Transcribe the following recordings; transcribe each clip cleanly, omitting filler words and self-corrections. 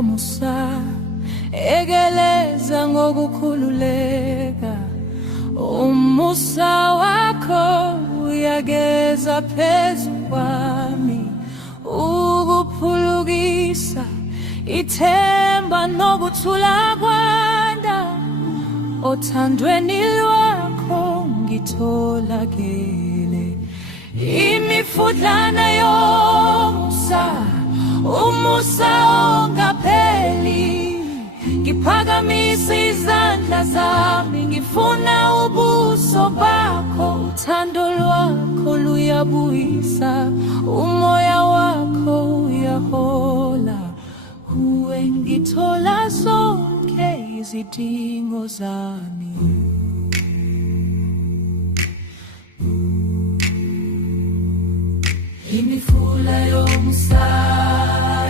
yomusa egeleza ngokukhululeka. Umusa wakho uyageza phezu kwami, ukuphulukisa ithemba nokuthula kwanda. Othandweni lwakho ngitholakele, imifudlana yomusa, umusa ongapheli. Ngiphakamisa izandla zami, ngifuna ubuso bakho. Uthando lwakho luyabuyisa, umoya wakho uyahola. Kuwe ngithola zonke izidingo zami. Imifula yomusa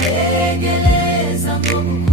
egeleza ngokukhululeka.